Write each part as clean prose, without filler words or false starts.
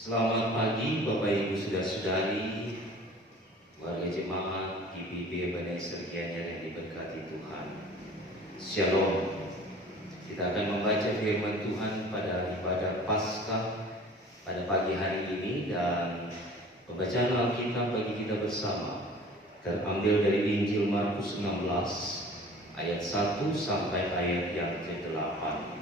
Selamat pagi Bapak Ibu Saudara-saudari, warga jemaat GBB Ebenezer Gianyar yang diberkati Tuhan. Shalom. Kita akan membaca firman Tuhan pada ibadah Paskah pada pagi hari ini, dan pembacaan Alkitab bagi kita bersama terambil dari Injil Markus 16 ayat 1 sampai ayat yang ke-8.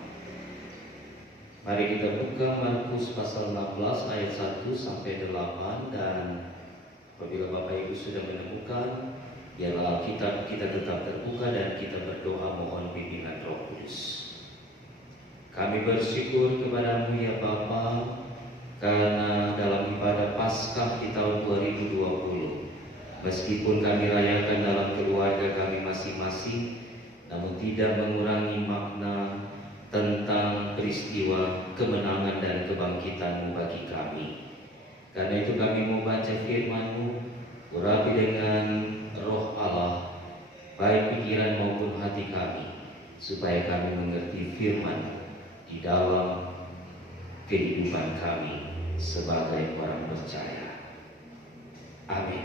Mari kita buka Markus pasal 16 ayat 1 sampai 8, dan apabila Bapak Ibu sudah menemukan, biarlah Alkitab kita tetap terbuka dan kita berdoa mohon bimbingan Roh Kudus. Kami bersyukur kepadamu ya Bapa, karena dalam ibadah Paskah di tahun 2020, meskipun kami rayakan dalam keluarga kami masing-masing, namun tidak mengurangi makna tentang peristiwa kemenangan dan kebangkitan-Mu bagi kami. Karena itu kami mau baca firman-Mu, urapi dengan Roh Allah, baik pikiran maupun hati kami, supaya kami mengerti firman di dalam kehidupan kami sebagai orang percaya. Amin.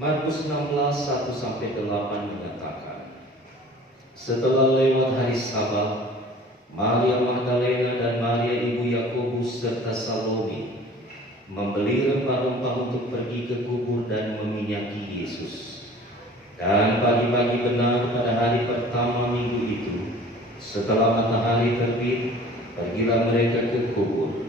Markus 16 1 sampai 8 mengatakan, setelah lewat hari Sabat, Maria Magdalena dan Maria ibu Yakobus serta Salome membeli rempah-rempah untuk pergi ke kubur dan meminyaki Yesus. Dan pagi-pagi benar pada hari pertama minggu itu, setelah matahari terbit, pergilah mereka ke kubur.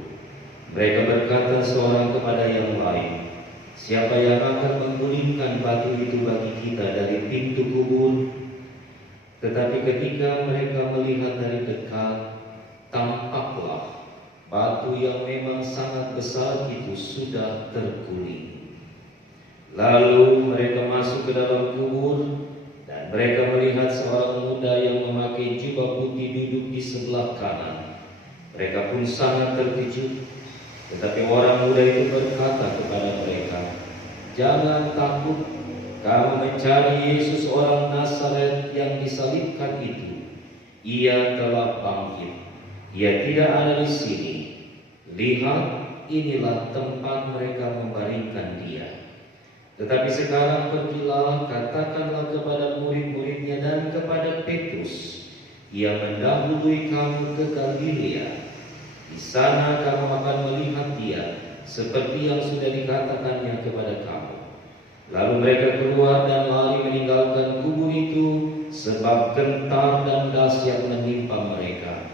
Mereka berkata seorang kepada yang lain, "Siapa yang akan menggulingkan batu itu bagi kita dari pintu kubur?" Tetapi ketika mereka melihat dari dekat, tampaklah batu yang memang sangat besar itu sudah terguling. Lalu mereka masuk ke dalam kubur, dan mereka melihat seorang muda yang memakai jubah putih duduk di sebelah kanan. Mereka pun sangat terkejut. Tetapi orang muda itu berkata kepada mereka, "Jangan takut. Kamu mencari Yesus orang Nazaret yang disalibkan itu. Ia telah bangkit. Ia tidak ada di sini. Lihat, inilah tempat mereka membaringkan dia. Tetapi sekarang pergilah, katakanlah kepada murid-muridnya dan kepada Petrus, ia mendahului kamu ke Galilea. Di sana kamu akan melihat dia, seperti yang sudah dikatakannya kepada kamu." Lalu mereka keluar dan lari meninggalkan kubur itu, sebab gentar dan dahsyat menimpa mereka.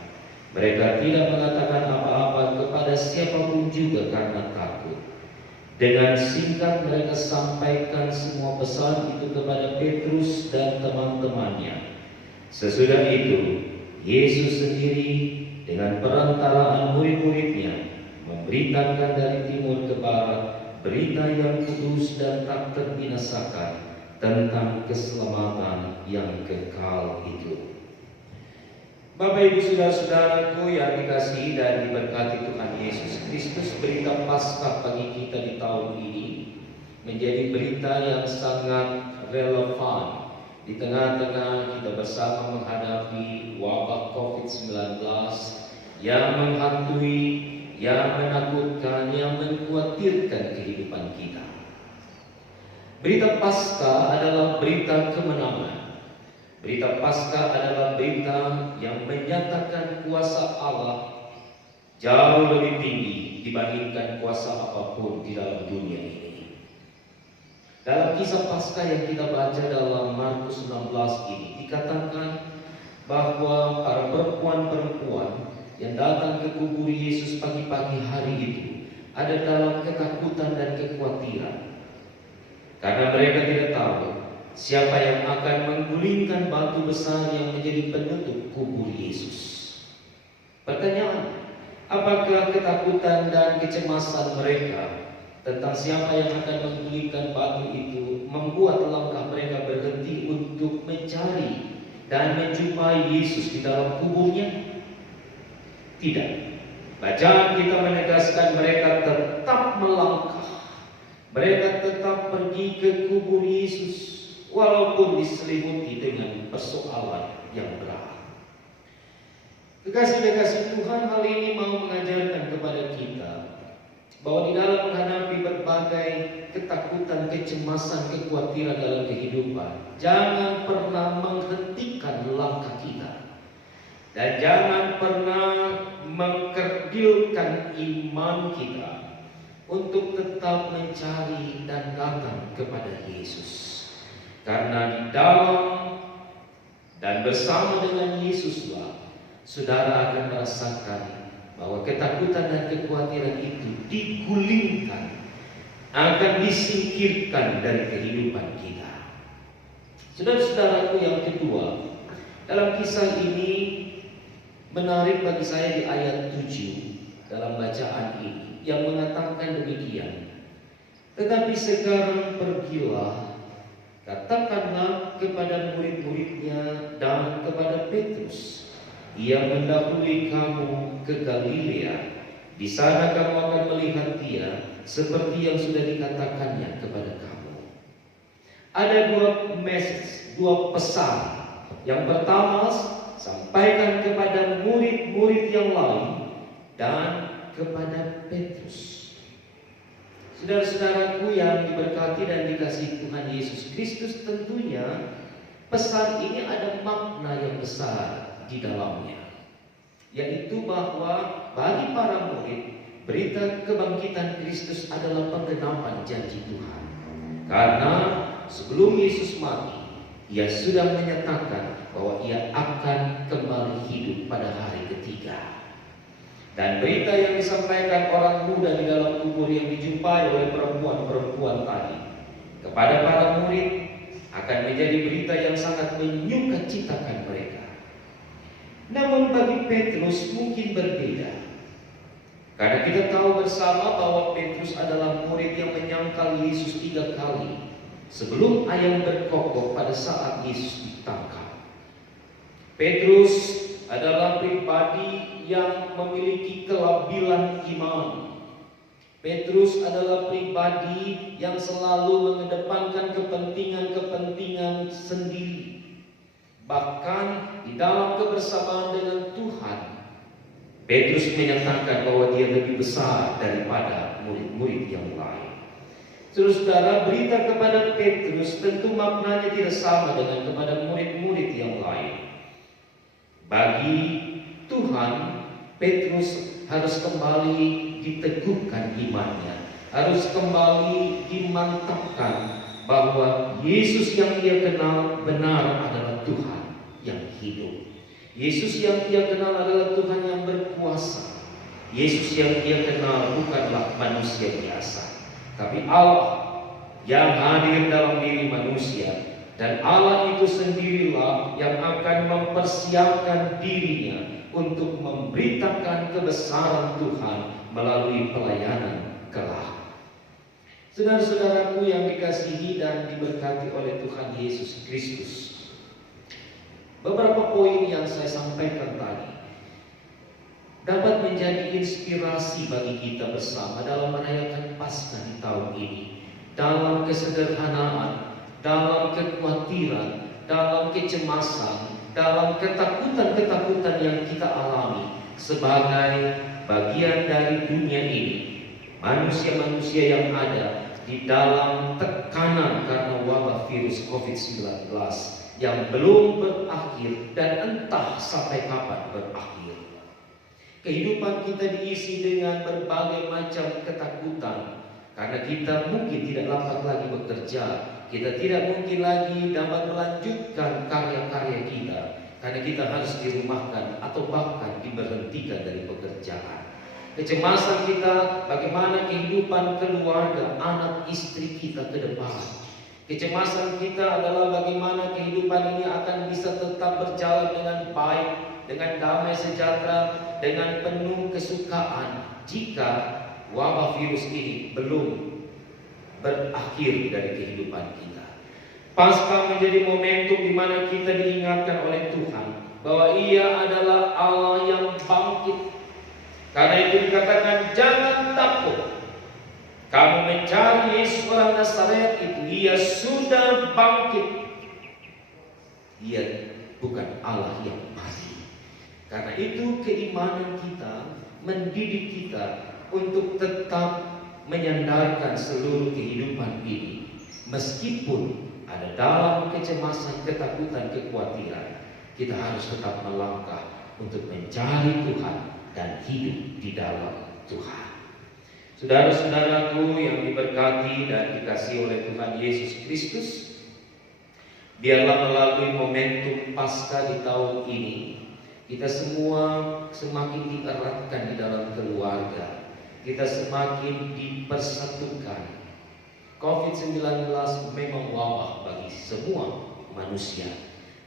Mereka tidak mengatakan apa-apa kepada siapapun juga karena takut. Dengan singkat mereka sampaikan semua pesan itu kepada Petrus dan teman-temannya. Sesudah itu, Yesus sendiri dengan perantaraan murid-muridnya memberitakan dari timur ke barat berita yang kudus dan tak terbinasakan tentang keselamatan yang kekal itu. Bapak Ibu Saudara-saudaraku yang dikasihi dan diberkati Tuhan Yesus Kristus, berita Paskah bagi kita di tahun ini menjadi berita yang sangat relevan di tengah-tengah kita bersama menghadapi wabah COVID-19 yang menghantui, yang menakutkan, yang mengkhawatirkan kehidupan kita. Berita Paskah adalah berita kemenangan. Berita Paskah adalah berita yang menyatakan kuasa Allah jauh lebih tinggi dibandingkan kuasa apapun di dalam dunia ini. Dalam kisah Paskah yang kita baca dalam Markus 16 ini dikatakan bahwa para perempuan-perempuan yang datang ke kubur Yesus pagi-pagi hari itu ada dalam ketakutan dan kekhawatiran, karena mereka tidak tahu siapa yang akan menggulingkan batu besar yang menjadi penutup kubur Yesus. Pertanyaan, apakah ketakutan dan kecemasan mereka tentang siapa yang akan menggulingkan batu itu membuat langkah mereka berhenti untuk mencari dan menjumpai Yesus di dalam kuburnya? Tidak. Bacaan kita menegaskan mereka tetap melangkah. Mereka tetap pergi ke kubur Yesus, walaupun diselimuti dengan persoalan yang berat. Kekasih-kekasih Tuhan, hal ini mau mengajarkan kepada kita bahwa di dalam menghadapi berbagai ketakutan, kecemasan, kekhawatiran dalam kehidupan, jangan pernah menghentikan langkah kita. Dan jangan pernah mengkerdilkan iman kita untuk tetap mencari dan datang kepada Yesus. Karena di dalam dan bersama dengan Yesuslah saudara akan merasakan bahwa ketakutan dan kekhawatiran itu digulingkan, akan disingkirkan dari kehidupan kita. Saudara-saudaraku yang kedua, dalam kisah ini menarik bagi saya di ayat 7 dalam bacaan ini yang mengatakan demikian. Tetapi sekarang pergilah, katakanlah kepada murid-muridnya dan kepada Petrus, ia mendahului kamu ke Galilea. Di sana kamu akan melihat dia seperti yang sudah dikatakannya kepada kamu. Ada dua pesan. Yang pertama, sampaikan kepada murid-murid yang lain dan kepada Petrus. Saudara-saudaraku yang diberkati dan dikasihi Tuhan Yesus Kristus, tentunya pesan ini ada makna yang besar di dalamnya, yaitu bahwa bagi para murid, berita kebangkitan Kristus adalah penggenapan janji Tuhan. Karena sebelum Yesus mati, Ia sudah menyatakan bahwa Ia akan kembali hidup pada hari ketiga. Dan berita yang disampaikan orang muda di dalam kubur yang dijumpai oleh perempuan-perempuan tadi kepada para murid akan menjadi berita yang sangat menyukacitakan mereka. Namun bagi Petrus mungkin berbeda. Karena kita tahu bersama bahwa Petrus adalah murid yang menyangkal Yesus 3 kali sebelum ayam berkokok pada saat Yesus ditangkap. Petrus adalah pribadi yang memiliki kelabilan iman. Petrus adalah pribadi yang selalu mengedepankan kepentingan-kepentingan sendiri. Bahkan di dalam kebersamaan dengan Tuhan, Petrus menyatakan bahwa dia lebih besar daripada murid-murid yang lain. Saudara, berita kepada Petrus tentu maknanya tidak sama dengan kepada murid-murid yang lain. Bagi Tuhan, Petrus harus kembali diteguhkan imannya, harus kembali dimantapkan bahwa Yesus yang ia kenal benar adalah Tuhan yang hidup. Yesus yang ia kenal adalah Tuhan yang berkuasa. Yesus yang ia kenal bukanlah manusia biasa, tapi Allah yang hadir dalam diri manusia. Dan Allah itu sendirilah yang akan mempersiapkan dirinya untuk memberitakan kebesaran Tuhan melalui pelayanan kelak. Saudara-saudaraku yang dikasihi dan diberkati oleh Tuhan Yesus Kristus, beberapa poin yang saya sampaikan tadi dapat menjadi inspirasi bagi kita bersama dalam merayakan Paskah di tahun ini, dalam kesederhanaan, dalam kekhawatiran, dalam kecemasan, dalam ketakutan-ketakutan yang kita alami sebagai bagian dari dunia ini. Manusia-manusia yang ada di dalam tekanan karena wabah virus COVID-19 yang belum berakhir dan entah sampai kapan berakhir. Kehidupan kita diisi dengan berbagai macam ketakutan karena kita mungkin tidak dapat lagi bekerja. Kita tidak mungkin lagi dapat melanjutkan karya-karya kita karena kita harus dirumahkan atau bahkan diberhentikan dari pekerjaan. Kecemasan kita bagaimana kehidupan keluarga, anak istri kita ke depan. Kecemasan kita adalah bagaimana kehidupan ini akan bisa tetap berjalan dengan baik, dengan damai sejahtera, dengan penuh kesukaan jika wabah virus ini belum berakhir dari kehidupan kita. Paskah menjadi momentum di mana kita diingatkan oleh Tuhan bahwa Ia adalah Allah yang bangkit. Karena itu dikatakan jangan takut. Kamu mencari Yesus orang Nazaret itu, Ia sudah bangkit. Ia bukan Allah yang mati. Karena itu keimanan kita mendidik kita untuk tetap menyandarkan seluruh kehidupan ini. Meskipun ada dalam kecemasan, ketakutan, kekhawatiran, kita harus tetap melangkah untuk mencari Tuhan dan hidup di dalam Tuhan. Saudara-saudaraku yang diberkati dan dikasihi oleh Tuhan Yesus Kristus, biarlah melalui momentum Paskah di tahun ini, kita semua semakin dieratkan di dalam keluarga. Kita semakin dipersatukan. COVID-19 memang wabah bagi semua manusia.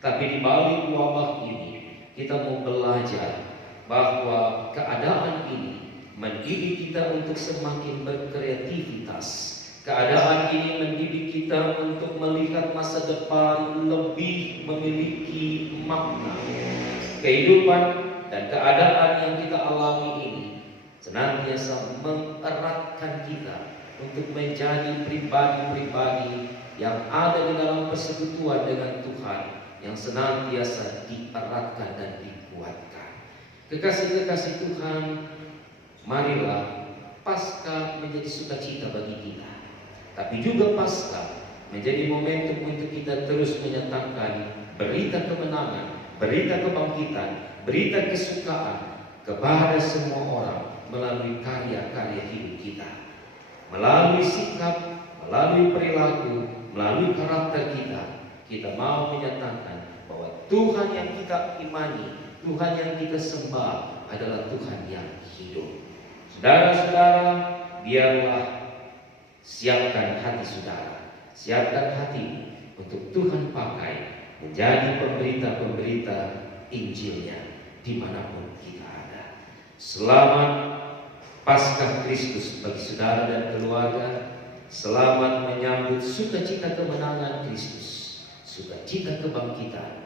Tapi di balik wabah ini, kita mau belajar bahwa keadaan ini mendidik kita untuk semakin berkreativitas. Keadaan ini mendidik kita untuk melihat masa depan lebih memiliki makna. Kehidupan dan keadaan yang kita alami ini senantiasa mengeratkan kita untuk menjadi pribadi-pribadi yang ada di dalam persekutuan dengan Tuhan, yang senantiasa dieratkan dan dikuatkan. Kekasih-kekasih Tuhan, marilah Paskah menjadi sukacita bagi kita, tapi juga Paskah menjadi momentum untuk kita terus menyatakan berita kemenangan, berita kebangkitan, berita kesukaan kepada semua orang melalui karya-karya hidup kita, melalui sikap, melalui perilaku, melalui karakter kita. Kita mau menyatakan bahwa Tuhan yang kita imani, Tuhan yang kita sembah adalah Tuhan yang hidup. Saudara-saudara, biarlah siapkan hati saudara, siapkan hati untuk Tuhan pakai menjadi pemberita-pemberita Injilnya dimanapun kita ada. Selamat Paskah Kristus bagi saudara dan keluarga. Selamat menyambut sukacita kemenangan Kristus, sukacita kebangkitan,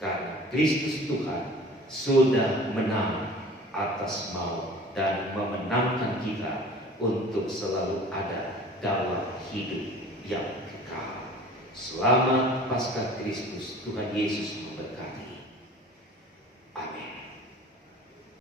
karena Kristus Tuhan sudah menang atas maut dan memenangkan kita untuk selalu ada dalam hidup yang kekal. Selamat Paskah Kristus. Tuhan Yesus memberkati.